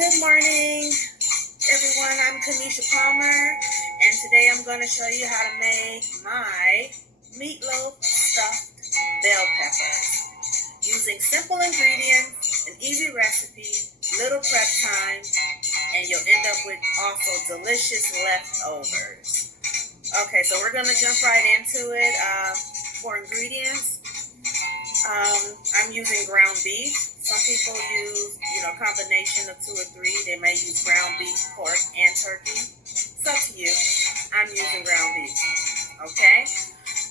Good morning, everyone. I'm Kamisha Palmer, and today I'm going to show you how to make my meatloaf stuffed bell peppers. Using simple ingredients, an easy recipe, little prep time, and you'll end up with also delicious leftovers. Okay, so we're going to jump right into it. For ingredients, I'm using ground beef. Some people use, a combination of 2 or 3. They may use ground beef, pork, and turkey. It's up to you. I'm using ground beef. Okay?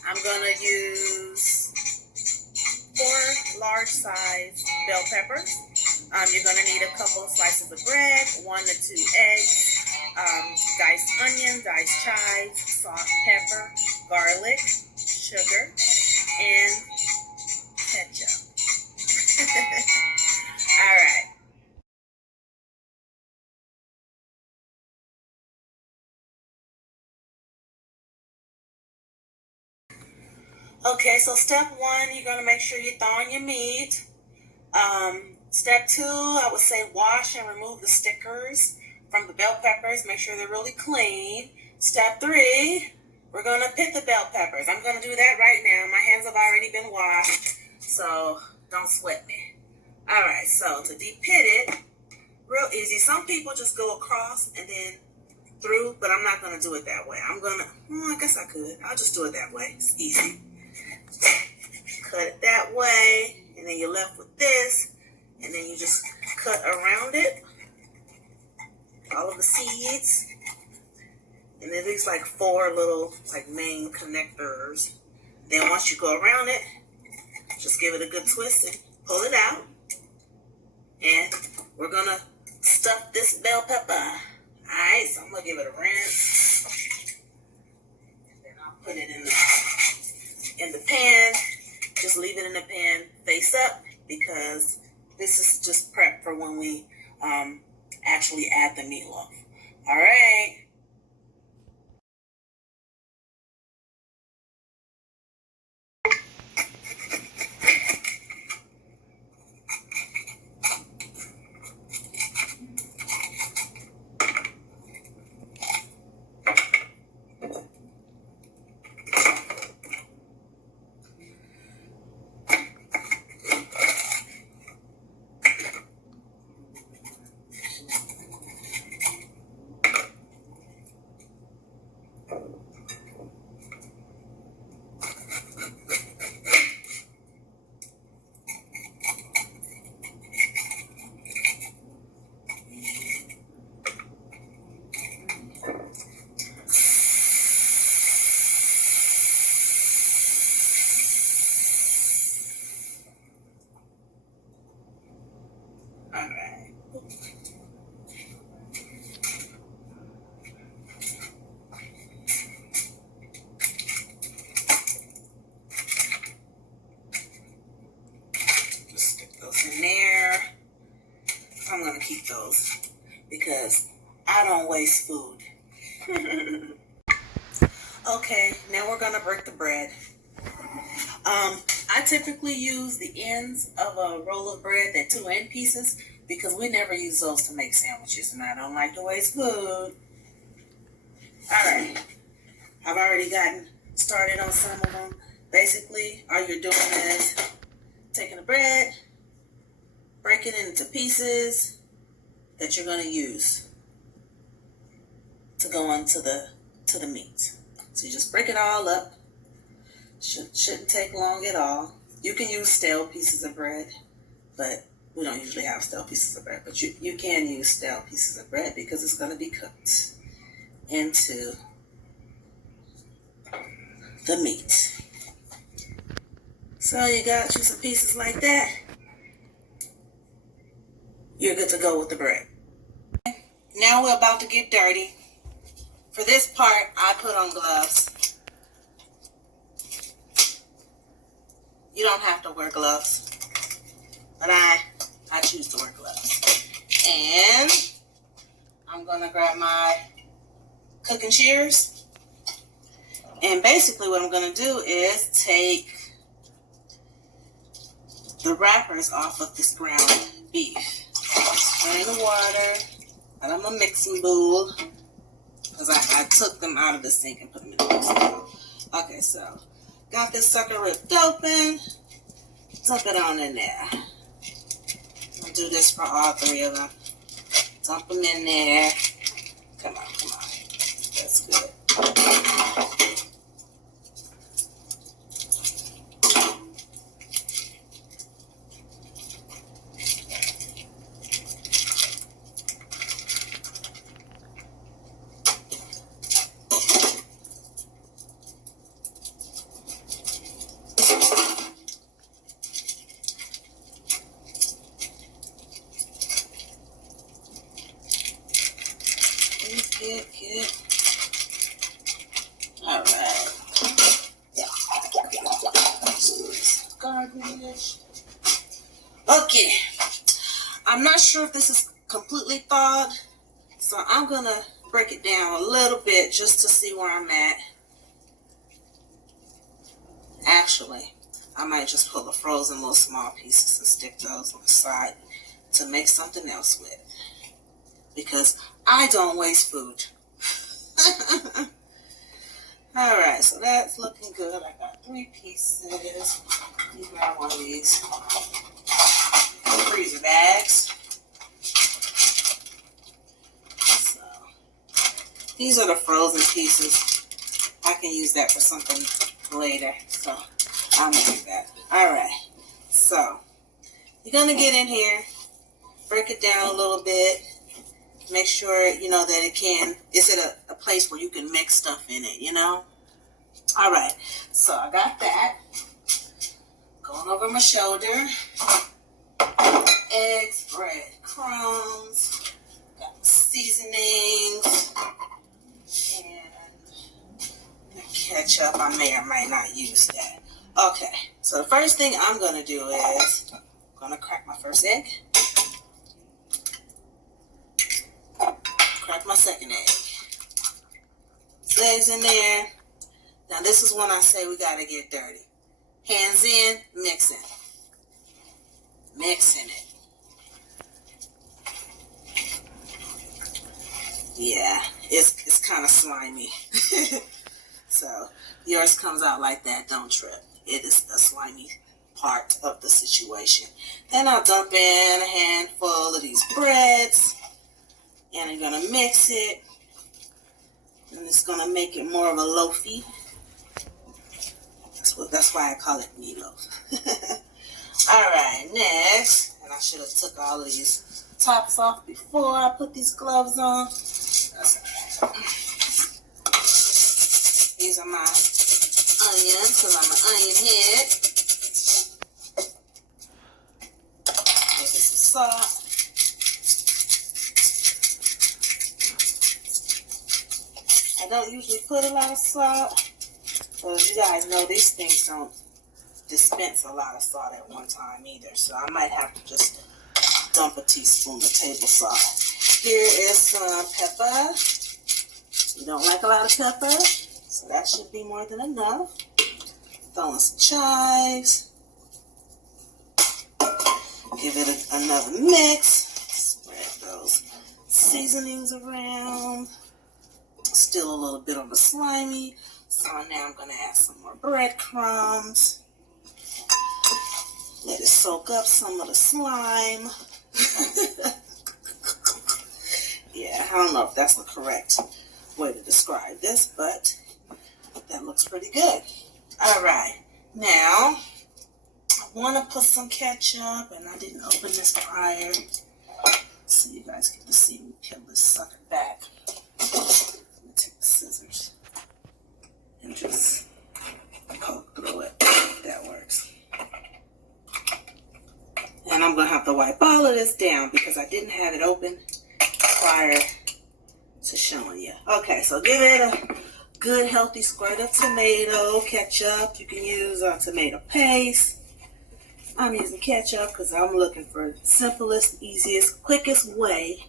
I'm going to use 4 large size bell peppers. You're going to need a couple of slices of bread, 1 to 2 eggs, diced onion, diced chives, salt, pepper, garlic, sugar, and ketchup. All right. Okay, so step 1, you're going to make sure you thaw in your meat. Step 2, I would say wash and remove the stickers from the bell peppers. Make sure they're really clean. Step 3, we're going to pit the bell peppers. I'm going to do that right now. My hands have already been washed, so don't sweat me. All right, so to de-pit it, real easy. Some people just go across and then through, but I'm not going to do it that way. I guess I could. I'll just do it that way. It's easy. Cut it that way, and then you're left with this, and then you just cut around it, all of the seeds, and then these like 4 little main connectors. Then once you go around it, just give it a good twist and pull it out, and we're gonna stuff this bell pepper. All right, so I'm gonna give it a rinse, and then I'll put it in the pan. Just leave it in the pan face up, because this is just prep for when we actually add the meatloaf. All right. All right. Just stick those in there. I'm going to keep those because I don't waste food. Okay, now we're going to break the bread. I typically use the ends of a roll of bread, that 2 end pieces, because we never use those to make sandwiches, and I don't like to waste food. All right, I've already gotten started on some of them. Basically, all you're doing is taking the bread, breaking it into pieces that you're going to use to go onto the meat. So you just break it all up. Shouldn't take long at all. You can use stale pieces of bread, but we don't usually have stale pieces of bread. But you can use stale pieces of bread because it's going to be cooked into the meat. So you got you some pieces like that. You're good to go with the bread. Now we're about to get dirty. For this part, I put on gloves. You don't have to wear gloves, but I choose to wear gloves. And I'm going to grab my cooking shears. And basically what I'm going to do is take the wrappers off of this ground beef. and the water. And I'm a mixing bowl because I took them out of the sink and put them in the mixing bowl. Okay, so got this sucker ripped open. Dump it on in there. I'll do this for all three of them. Dump them in there. Come on, come on. That's good. Good. All right. Garbage. Okay. I'm not sure if this is completely thawed, so I'm gonna break it down a little bit just to see where I'm at. Actually, I might just pull the frozen little small pieces and stick those on the side to make something else with, because I don't waste food. Alright, so that's looking good. I got 3 pieces. You grab one of these freezer bags. So these are the frozen pieces. I can use that for something later, so I'm gonna do that. Alright, so you're gonna get in here, break it down a little bit. Make sure, you know, that is it a place where you can mix stuff in it, you know? All right, so I got that. Going over my shoulder. Eggs, bread, crumbs. Got seasonings. And ketchup. I may or might not use that. Okay, so the first thing I'm going to do is I'm going to crack my first egg. Crack my second egg. 2 eggs in there. Now this is when I say we gotta get dirty. Hands in, mixing. Mixing it. Yeah, it's kind of slimy. So yours comes out like that, don't trip. It is a slimy part of the situation. Then I'll dump in a handful of these breads. And I'm going to mix it. And it's going to make it more of a loafy. That's why I call it meatloaf. Alright, next. And I should have took all of these tops off before I put these gloves on. These are my onions, because I'm an onion head. This is some salt. I don't usually put a lot of salt, but as you guys know, these things don't dispense a lot of salt at one time either, so I might have to just dump a teaspoon of table salt. Here is some pepper. You don't like a lot of pepper, so that should be more than enough. Throw in some chives. Give it another mix. Spread those seasonings around. Still a little bit on the slimy. So now I'm going to add some more breadcrumbs. Let it soak up some of the slime. Yeah, I don't know if that's the correct way to describe this, but that looks pretty good. All right, now I want to put some ketchup, and I didn't open this prior, so you guys get to see me peel this sucker back. Let me take the scissors and just poke through it. That works. And I'm going to have to wipe all of this down because I didn't have it open prior to showing you. Okay, so give it a good healthy squirt of tomato ketchup. You can use tomato paste. I'm using ketchup because I'm looking for the simplest, easiest, quickest way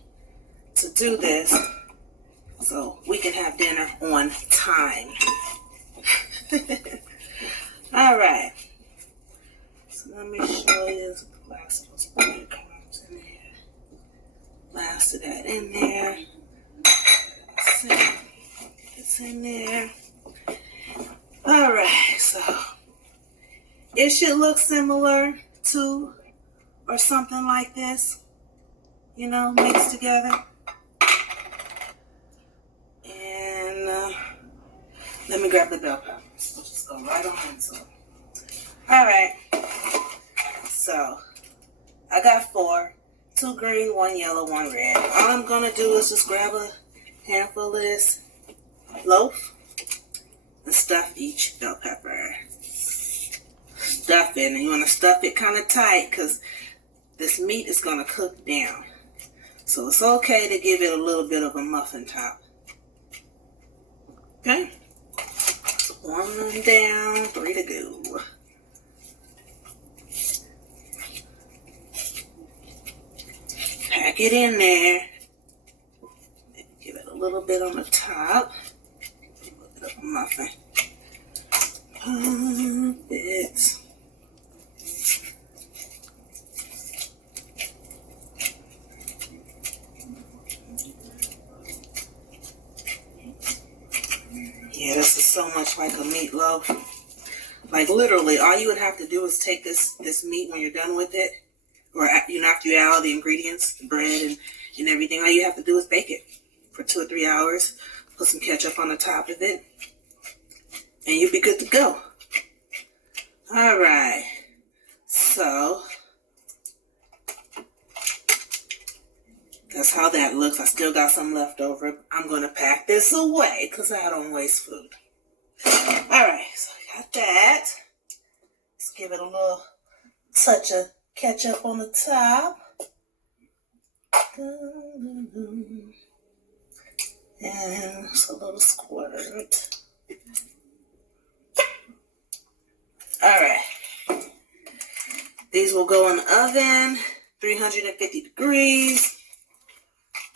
to do this so we can have dinner on time. All right. So let me show you the last breadcrumbs in here. rest of that in there. It's in there. All right, so it should look similar to or something like this, you know, mixed together. And let me grab the bell peppers. We'll just go right on into it. All right, so I got 4, 2 green, 1 yellow, 1 red. All I'm gonna do is just grab a handful of this loaf and stuff each bell pepper. Stuff it, and you want to stuff it kind of tight because this meat is going to cook down. So it's okay to give it a little bit of a muffin top. Okay? So 1 down, 3 to go. Pack it in there. Give it a little bit on the top. A little bit of a muffin. Perfect. Yeah, this is so much like a meatloaf. Like literally, all you would have to do is take this meat when you're done with it, or you know, after you add all the ingredients, the bread and everything. All you have to do is bake it for 2 or 3 hours. Put some ketchup on the top of it, and you'll be good to go. All right, so that's how that looks. I still got some left over. I'm going to pack this away because I don't waste food. All right, so I got that. Let's give it a little touch of ketchup on the top. And just a little squirt. All right. These will go in the oven, 350 degrees.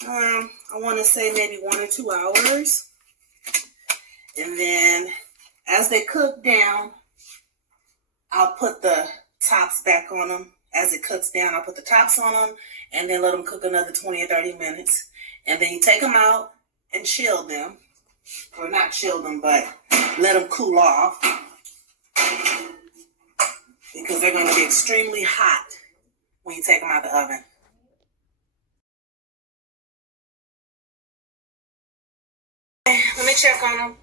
I want to say maybe 1 or 2 hours. And then as they cook down, I'll put the tops back on them. As it cooks down, I'll put the tops on them and then let them cook another 20 or 30 minutes. And then you take them out and chill them. Or not chill them, but let them cool off. Because they're going to be extremely hot when you take them out of the oven. Let me check on them.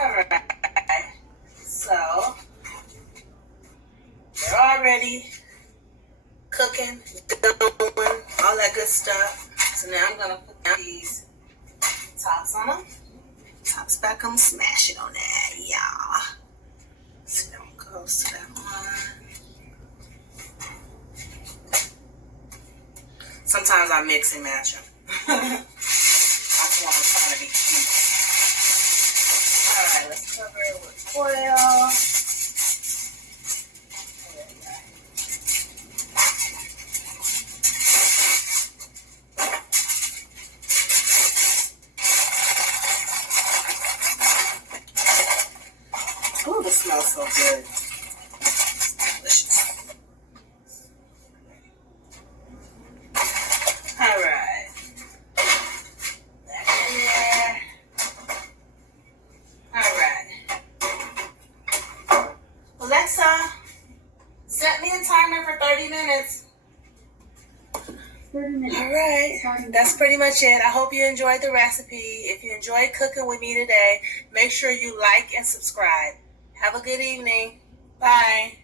All right. So they're already cooking, going, all that good stuff. So now I'm going to put down these tops on them. Tops back, I'm smash it on that, y'all. So don't go to that one. Sometimes I mix and match them. I just want them trying to be cute. Alright, let's cover it with foil. Ooh, this smells so good. Delicious. Alright. Back in there. Alright. Alexa, set me a timer for 30 minutes. 30 minutes. All right, that's pretty much it. I hope you enjoyed the recipe. If you enjoyed cooking with me today, make sure you like and subscribe. Have a good evening. Bye.